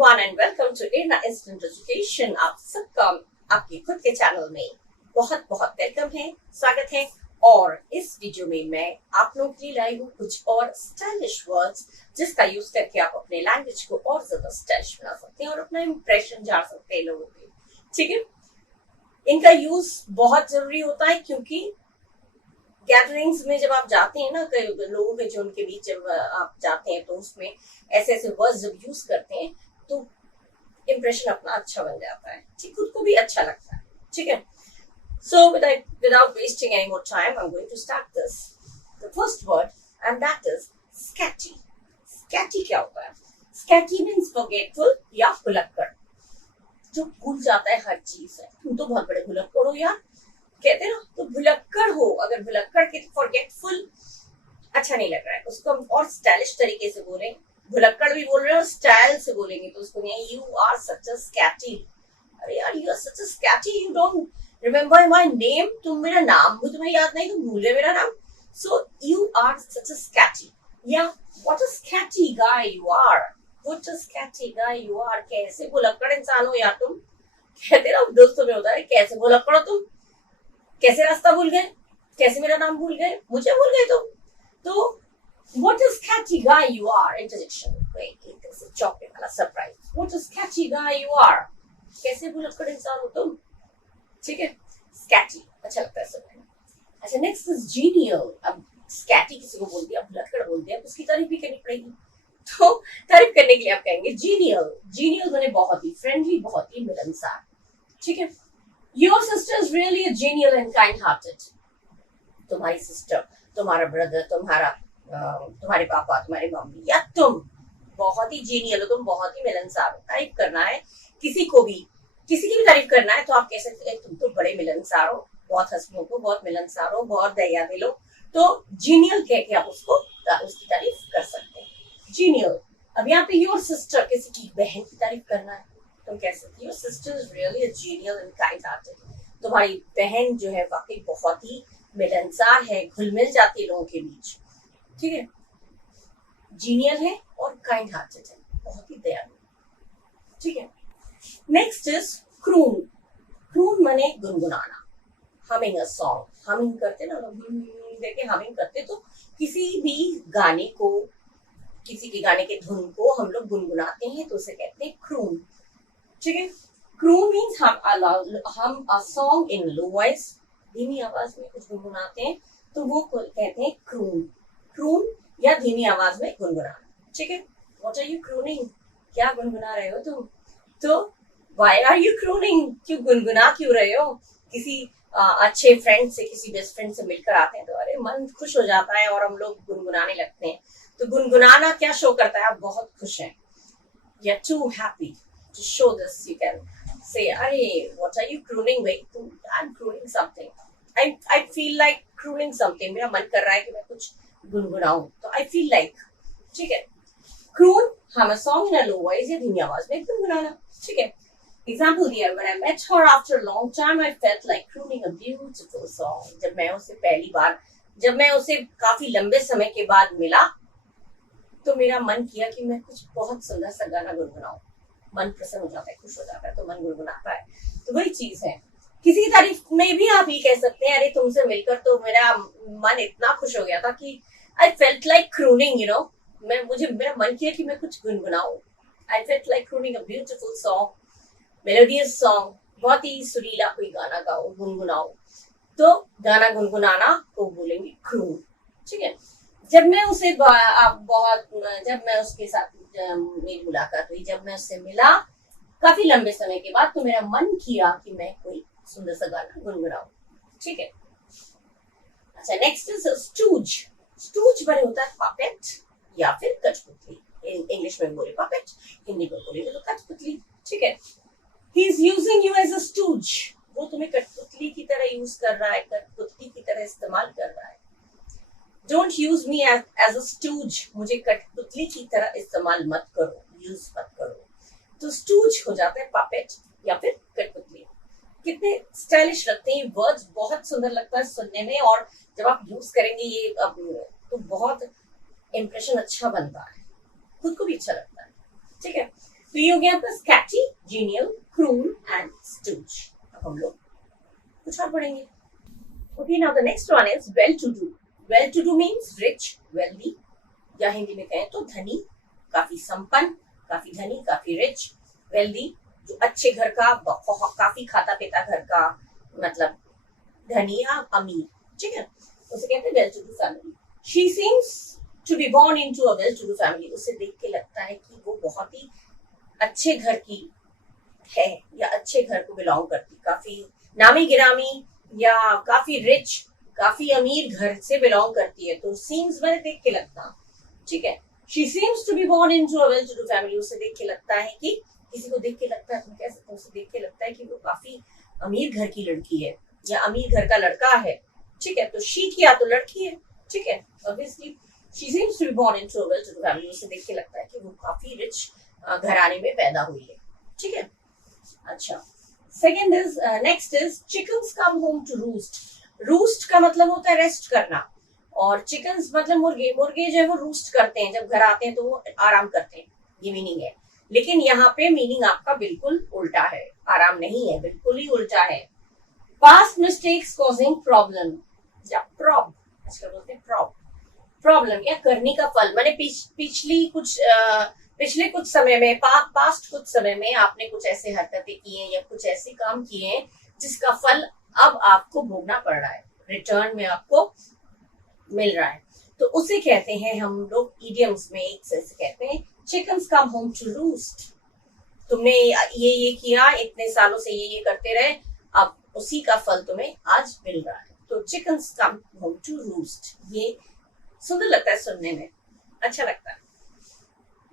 everyone and welcome to Irna Instant Education। आप सबका आपके खुद के चैनल में बहुत बहुत वेलकम है, स्वागत है। और इस वीडियो में मैं आप लोगों के लिए लाई हूँ कुछ और स्टाइलिश वर्ड्स जिसका यूज करके आप अपने लैंग्वेज को और ज्यादा स्टाइलिश बना सकते हैं और अपना इंप्रेशन झाड़ सकते हैं लोगों पे। ठीक है, इनका यूज बहुत जरूरी होता है क्योंकि गैदरिंग्स में जब आप जाते हैं ना, कई लोगों के जो उनके बीच जब आप जाते हैं तो उसमें ऐसे ऐसे वर्ड्स जब यूज करते हैं तो इंप्रेशन अपना अच्छा बन जाता है, ठीक, खुद को भी अच्छा लगता है। ठीक है, so without wasting any more time, I'm going to start this. The first word and that is scatty. Scatty क्या होता है? Scatty means forgetful या भुलक्कड़, जो भूल जाता है हर चीज है। तुम तो बहुत बड़े भुलक्कड़ हो यार, कहते हैं ना, तो भुलक्कड़ हो। अगर भुलक्कड़ के फॉरगेटफुल अच्छा नहीं लग रहा है, उसको हम और स्टाइलिश तरीके से बोलें, भुलक्कड़ भी बोल रहे हैं और स्टाइल से बोलेंगे तो उसको नहीं, you are such a scatty. अरे यार, you are such a scatty, you don't remember my name, तुम मेरा नाम भी तुम्हें याद नहीं, तुम भूल गए मेरा नाम, so you are such a scatty. या what a scatty guy you are, what a scatty guy you are, कैसे भुलक्कड़ इंसान हो यार तुम। कहते ना दोस्तों में होता है, कैसे भुलक्कड़ हो तुम, कैसे रास्ता भूल गए, कैसे मेरा नाम भूल गए, मुझे भूल गए तुम। तो what a sketchy guy you are, interjection, chocolate वाला surprise, what a sketchy guy you are, कैसे भुलक्कड़ इंसान हो तुम। ठीक है, स्कैटी अच्छा लगता है सुनने में। अच्छा, नेक्स्ट इज जीनियल। अब स्कैटी किसी को बोल दिया, भुलक्कड़ बोल दिया, उसकी तारीफ भी करनी पड़ेगी, तो तारीफ करने के लिए आप कहेंगे जीनियल। जीनियल माने बहुत ही फ्रेंडली, बहुत ही मिलनसार। ठीक है, Your sister is really a genial and kind-hearted. तुम्हारी सिस्टर, तुम्हारा ब्रदर, तुम्हारे पापा, तुम्हारी मम्मी या तुम बहुत ही जीनियल हो, तुम बहुत ही मिलनसार हो। तारीफ करना है किसी को भी, किसी की भी तारीफ करना है तो आप कह सकते हैं तुम तो बड़े मिलनसार हो, बहुत हंसमुख हो, बहुत मिलनसार हो, बहुत दया दिल हो, तो जीनियल कह के आप उसकी तारीफ कर सकते हैं, जीनियल। अब यहाँ पे योर सिस्टर, किसी की बहन की तारीफ करना है, तुम कह सकते हो sister is really a genial and kind-hearted. तुम्हारी बहन जो है वाकई बहुत ही मिलनसार है, घुल मिल जाती है लोगों के बीच। ठीक है, जीनियल है और काइंड-हार्टेड है, बहुत ही दयालु। ठीक है, नेक्स्ट इज क्रून। क्रून माने गुनगुनाना, हमिंग अ सॉन्ग। हमिंग करते ना लोग, देखे हमिंग करते, तो किसी भी गाने को, किसी के गाने के धुन को हम लोग गुनगुनाते हैं तो उसे कहते हैं क्रून। ठीक है, क्रून मीन्स हम a song in low voice, धीमी आवाज में कुछ गुनगुनाते हैं तो वो कहते हैं क्रून। क्रून या धीमी आवाज में गुनगुनाना। ठीक है, व्हाट आर यू क्रूनिंग, क्या गुनगुना रहे हो तुम, तो व्हाई आर यू क्रूनिंग, क्यों गुनगुना क्यों रहे हो। किसी अच्छे फ्रेंड से, किसी बेस्ट फ्रेंड से मिलकर आते हैं तो अरे मन खुश हो जाता है और हम लोग गुनगुनाने लगते हैं। तो गुनगुनाना क्या शो करता है, आप बहुत खुश हैं, you are too happy. To show this, you can say, "Hey, what are you crooning? Wait, I'm crooning something. I feel like crooning something. मेरा मन कर रहा है कि मैं कुछ गुनगुनाऊं, तो I feel like." ठीक है, croon हम a song in a low voice या धीमी आवाज में गुनगुनाना। ठीक है, example दिया, when I met her after a long time, I felt like crooning a beautiful song. जब मैं उसे काफी लंबे समय के बाद मिला तो मेरा मन किया कि मैं कुछ बहुत सुंदर सा गाना गुनगुनाऊं। मन प्रसन्न हो जाता है, खुश हो जाता है, तो मन गुनगुनाता है। तो वही चीज है, किसी की तारीफ में भी आप ये कह सकते हैं, अरे तुमसे मिलकर तो मेरा मन इतना खुश हो गया था कि I felt like crooning, you know, मेरा मन किया कि मैं कुछ गुनगुनाऊं। I felt like crooning a beautiful song, melodious song, बहुत ही सुरीला कोई गाना गाओ, गुनगुनाओ, तो गाना गुनगुनाना को बोलेंगे क्रून। ठीक है, जब मैं उसके साथ मेरी मुलाकात हुई, जब मैं उससे मिला काफी लंबे समय के बाद, तो मेरा मन किया कि मैं कोई सुंदर सा गाना गुनगुनाऊं। ठीक है, अच्छा, नेक्स्ट इज स्टूज। स्टूज बने होता है पपेट या फिर कठपुतली। इंग्लिश में बोले पपेट, हिंदी में बोले तो कठपुतली। ठीक है, he is using you as a stooge, वो तुम्हें कठपुतली की तरह यूज कर रहा है, कठपुतली की तरह इस्तेमाल कर रहा है। Don't use me as a stooge, मुझे कठपुतली की तरह इस्तेमाल मत करो, यूज मत करो। तो स्टूज हो जाता है पपेट या फिर कठपुतली। कितने स्टाइलिश लगते हैं वर्ड्स, बहुत सुंदर लगता है सुनने में, और जब आप यूज करेंगे ये तो बहुत इंप्रेशन अच्छा बनता है, खुद को भी अच्छा लगता है। ठीक है, तो ये हो गया आपका scatty, genial, cruel and stooge. अब हम लोग कुछ और पढ़ेंगे। Okay, now the next one is well to do. Well to do means rich, wealthy, या हिंदी में कहें तो धनी, काफी संपन्न, काफी धनी, काफी रिच। वेल्दी जो अच्छे घर का, काफी खाता पीता घर का, मतलब धनी या अमीर, ठीक है, उसे कहते हैं well to do family. She seems to be born into a well to do family. उसे देख के लगता है कि वो बहुत ही अच्छे घर की है या अच्छे घर को बिलोंग करती, काफी नामी गिरामी या काफी रिच, काफी अमीर घर से बिलोंग करती है। तो सीम्स मैंने देख के लगता, ठीक है। She seems to be born into a well to do family. उसे देख के लगता है कि, किसी को देख के लगता है, तुम कह सकते हो, उसे देख के लगता है कि वो काफी अमीर घर की लड़की है या अमीर घर का लड़का है, ठीक है। तो शी किया तो लड़की है, ठीक है, obviously she seems to be born into a well to do family. उसे देख के लगता है कि वो काफी रिच घराने में पैदा हुई है, ठीक है। अच्छा, second is, next is chickens come home to roost. Roost का मतलब होता है रेस्ट करना, और चिकन्स मतलब मुर्गे। मुर्गे जो है वो रूस्ट करते हैं, जब घर आते हैं तो वो आराम करते हैं, ये मीनिंग है। लेकिन यहाँ पे मीनिंग आपका बिल्कुल उल्टा है, आराम नहीं है, बिल्कुल ही उल्टा है। पास्ट मिस्टेक्स कॉजिंग प्रॉब्लम, या प्रॉब, आजकल बोलते हैं प्रॉब, प्रॉब्लम या करने का फल। मैंने पिछले कुछ समय में, पास्ट कुछ समय में आपने कुछ ऐसे हरकतें की हैं या कुछ ऐसे काम किए हैं जिसका फल अब आपको भोगना पड़ रहा है, रिटर्न में आपको मिल रहा है। तो उसे कहते हैं हम लोग इडियम्स में एक से कहते हैं chickens come home to roost. तुमने ये किया, इतने सालों से ये करते रहे, अब उसी का फल तुम्हें आज मिल रहा है। तो chickens come home to roost, ये सुंदर लगता है सुनने में, अच्छा लगता है।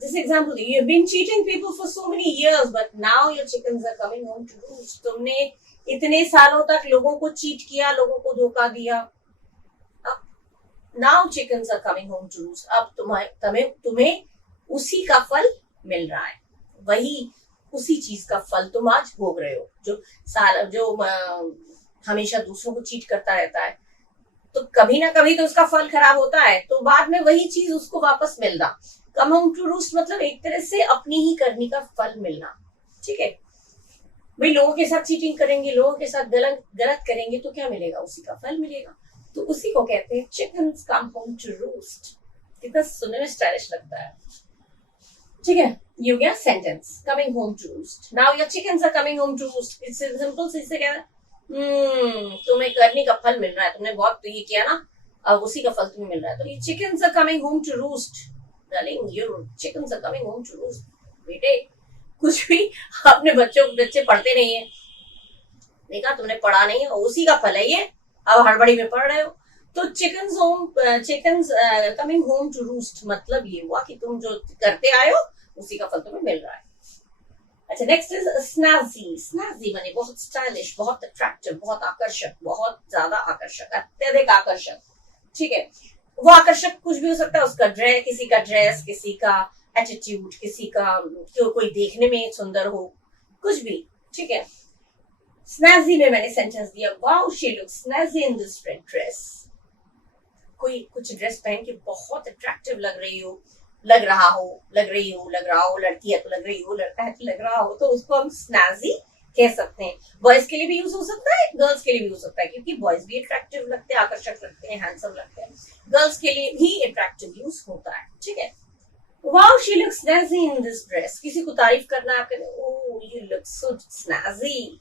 This example, you've been cheating people for so many years, but now your chickens are coming home to roost. तुमने इतने सालों तक लोगों को चीट किया, लोगों को धोखा दिया, now chickens are coming home to roost. अब तुम्हें उसी का फल मिल रहा है, वही उसी चीज का फल तुम आज भोग रहे हो। जो हमेशा दूसरों को चीट करता रहता है, तो कभी ना कभी तो उसका फल खराब होता है, तो बाद में वही चीज उसको वापस मिलना। कम होम टू रूस्ट मतलब एक तरह से अपनी ही करनी का फल मिलना, ठीक है। भाई लोगों के साथ चीटिंग करेंगे, लोगों के साथ गलत करेंगे तो क्या मिलेगा, उसी का फल मिलेगा। तो उसी को कहते हैं chickens come home to roost. कितना सुनने में स्टाइलिश लगता है, ठीक है। ये हो गया sentence, coming home to roost. Now your chickens are coming home to roost. It's simple से इससे क्या, तुम्हें करने का फल मिल रहा है, तुमने बहुत तो ये किया ना, अब उसी का फल तुम्हें मिल रहा है। तो ये chickens are coming home to roost, darling, your chickens are coming home to roost. बेटे कुछ भी अपने बच्चे पढ़ते नहीं है, देखा तुमने पढ़ा नहीं है, उसी का फल है ये, अब हड़बड़ी में पढ़ रहे हो। तो chickens coming home to roost मतलब ये हुआ कि तुम जो करते आए हो उसी का फल तुम्हें मिल रहा है। अच्छा, नेक्स्ट इज स्नैजी। स्नैजी माने बहुत स्टाइलिश, बहुत अट्रैक्टिव, बहुत आकर्षक, बहुत ज्यादा आकर्षक, अत्यधिक आकर्षक, ठीक है। वो आकर्षक कुछ भी हो सकता है, उसका ड्रेस, किसी का ड्रेस, किसी का एटीट्यूड, किसी का कोई देखने में सुंदर हो, कुछ भी, ठीक है। स्नैजी में मैंने सेंटेंस दिया, wow she looks snazzy in this red dress. कोई कुछ ड्रेस पहन के बहुत अट्रैक्टिव लग रही हो, लग रहा हो, लड़की है तो लग रही हो, लड़का है तो लग रहा हो, तो उसको हम स्नैजी कह सकते हैं। बॉयज के लिए भी यूज हो सकता है, गर्ल्स के लिए भी हो सकता है, क्योंकि बॉयज भी अट्रैक्टिव लगते हैं, आकर्षक लगते हैं, हैंडसम लगते हैं। गर्ल्स के लिए भी अट्रैक्टिव यूज होता है, ठीक है। Wow she looks snazzy in this dress, किसी को तारीफ करना है, आप कहते हैं ओह यू लुक सो स्नैजी,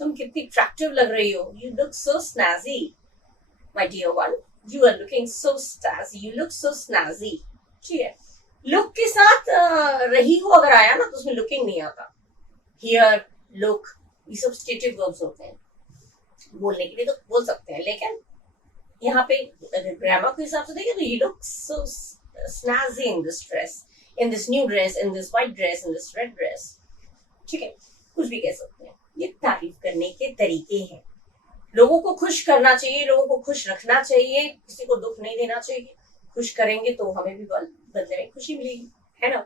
तुम कितनी अट्रैक्टिव लग रही हो, you look so snazzy my dear one, you are looking so snazzy, you look so snazzy, ठीक है। लुक के साथ रही हो अगर आया ना तो उसमें लुकिंग नहीं आता। हियर, लुक, ये सब्स्टिट्यूटिव वर्ब्स होते हैं, बोलने के लिए तो बोल सकते हैं, लेकिन यहाँ पे ग्रामर के हिसाब से देखें तो ये look so snazzy in this dress, in this new dress, in this white dress, in this red dress, ठीक है, कुछ भी कह सकते हैं। ये तारीफ करने के तरीके हैं। लोगों को खुश करना चाहिए, लोगों को खुश रखना चाहिए, किसी को दुख नहीं देना चाहिए। खुश करेंगे तो हमें भी बदले में खुशी मिलेगी, है ना।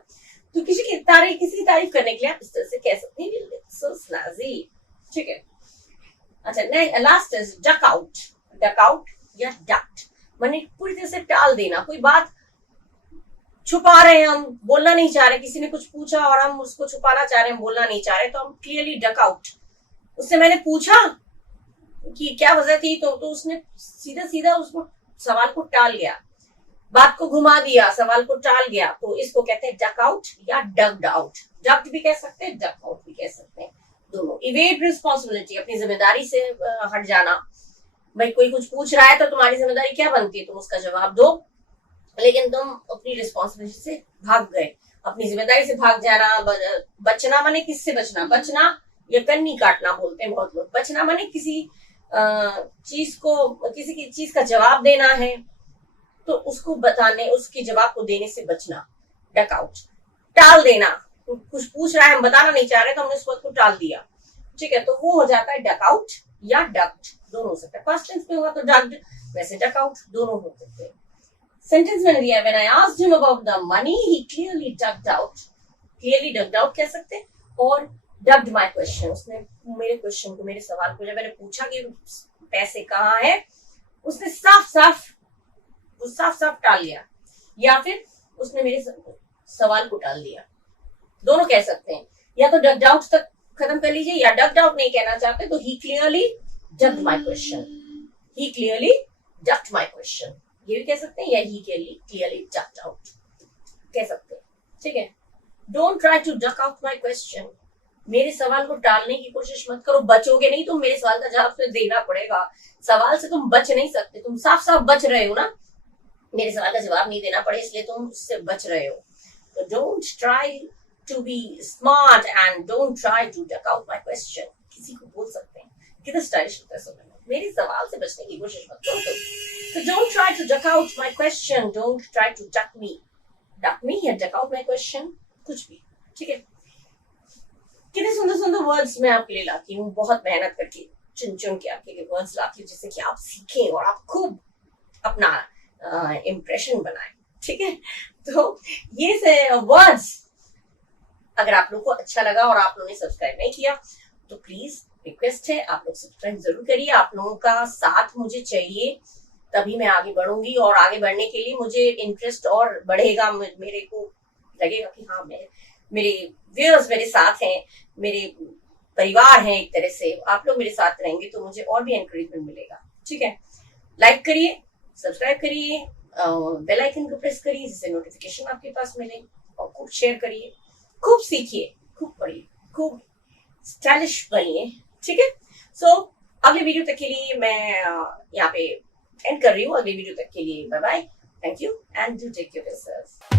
तो किसी तारीफ करने के लिए आप इस तरह से कह सकते हैं so snazzy, ठीक है। अच्छा, last is duck out. Duck out या डक्ट माने पूरी तरह से टाल देना, कोई बात छुपा रहे हैं, हम बोलना नहीं चाह रहे, किसी ने कुछ पूछा और हम उसको छुपाना चाह रहे हैं, बोलना नहीं चाह रहे, तो हम क्लियरली डक आउट। उससे मैंने पूछा कि क्या वजह थी, तो उसने सीधा सीधा उसको सवाल को टाल गया, बात को घुमा दिया, सवाल को टाल गया। तो इसको कहते हैं डक आउट या डक्ड आउट। डक्ड भी कह सकते हैं, डक आउट भी कह सकते हैं, दोनों। इवेड रिस्पॉन्सिबिलिटी, अपनी जिम्मेदारी से हट जाना। भाई कोई कुछ पूछ रहा है तो तुम्हारी जिम्मेदारी क्या बनती है, तुम उसका जवाब दो, लेकिन तुम अपनी रिस्पॉन्सिबिलिटी से भाग गए, अपनी जिम्मेदारी से भाग जाना। बचना माने किससे बचना? बचना या कन्नी काटना बोलते हैं बहुत लोग। बचना माने किसी चीज को, किसी की चीज का जवाब देना है तो उसको बताने, उसके जवाब को देने से बचना, डक आउट। टाल देना, कुछ पूछ रहा है, हम बताना नहीं चाह रहे तो हमने उस बात को टाल दिया, ठीक है, तो वो हो जाता है डक आउट या डक्ड, दोनों हो सकता है। पास्ट टेंस में होगा तो डक्ड, वैसे डक आउट, दोनों हो सकते हैं। सेंटेंस में दिया, when I asked him about the money he clearly ducked out. Clearly ducked out कह सकते हैं, और डक्ड माय क्वेश्चन, उसने मेरे क्वेश्चन को, मेरे सवाल को, जब मैंने पूछा कि पैसे कहाँ है, उसने साफ साफ टाल लिया, या फिर उसने मेरे सवाल को टाल दिया, दोनों कह सकते हैं। या तो डक्ड आउट तक खत्म कर लीजिए, या डक्ड आउट नहीं कहना चाहते तो he clearly ducked my question, he clearly ducked my question, ये भी कह सकते हैं, या ही क्लियरली डक्ड आउट कह सकते हैं, ठीक है। Don't try to duck out my question, मेरे सवाल को टालने की कोशिश मत करो, बचोगे नहीं तुम, मेरे सवाल का जवाब तो देना पड़ेगा। सवाल से तुम बच नहीं सकते, तुम साफ साफ बच रहे हो ना, मेरे सवाल का जवाब नहीं देना पड़े इसलिए तुम उससे बच रहे हो। तो don't try to be smart and don't try to duck out my question. किसी को बोल सकते हैं, कितना स्टाइलिश होता है सुनने में, मेरे सवाल से बचने की कोशिश मत करो तुम। तो don't try to duck out my question, don't try to duck me या डक आउट माय क्वेश्चन, कुछ भी, ठीक है। कितने सुंदर सुंदर वर्ड्स मैं आपके लिए लाती हूँ, बहुत मेहनत करके चुन चुन के आपके लिए वर्ड्स लाती हूँ, जिससे कि आप सीखें और आप खूब अपना इम्प्रेशन बनाए, ठीक है। तो ये से वर्ड्स, अगर आप लोग को अच्छा लगा और आप लोगों ने सब्सक्राइब नहीं किया तो प्लीज रिक्वेस्ट है, आप लोग सब्सक्राइब जरूर करिए। आप लोगों का साथ मुझे चाहिए, तभी मैं आगे बढ़ूंगी, और आगे बढ़ने के लिए मुझे इंटरेस्ट और बढ़ेगा, मेरे को लगेगा कि हाँ मेरे व्यूअर्स मेरे साथ हैं, मेरे परिवार हैं, एक तरह से आप लोग मेरे साथ रहेंगे तो मुझे और भी एनकरेजमेंट मिलेगा, ठीक है। लाइक करिए, सब्सक्राइब करिए, बेल आइकन को प्रेस करिए जिससे नोटिफिकेशन आपके पास मिले, और खूब शेयर करिए, खूब सीखिए, खूब पढ़िए, खूब स्टाइलिश बनिए, ठीक है। सो अगले वीडियो तक के लिए मैं यहाँ पे एंड कर रही हूँ। अगले वीडियो तक के लिए bye bye, thank you and do take care of yourself.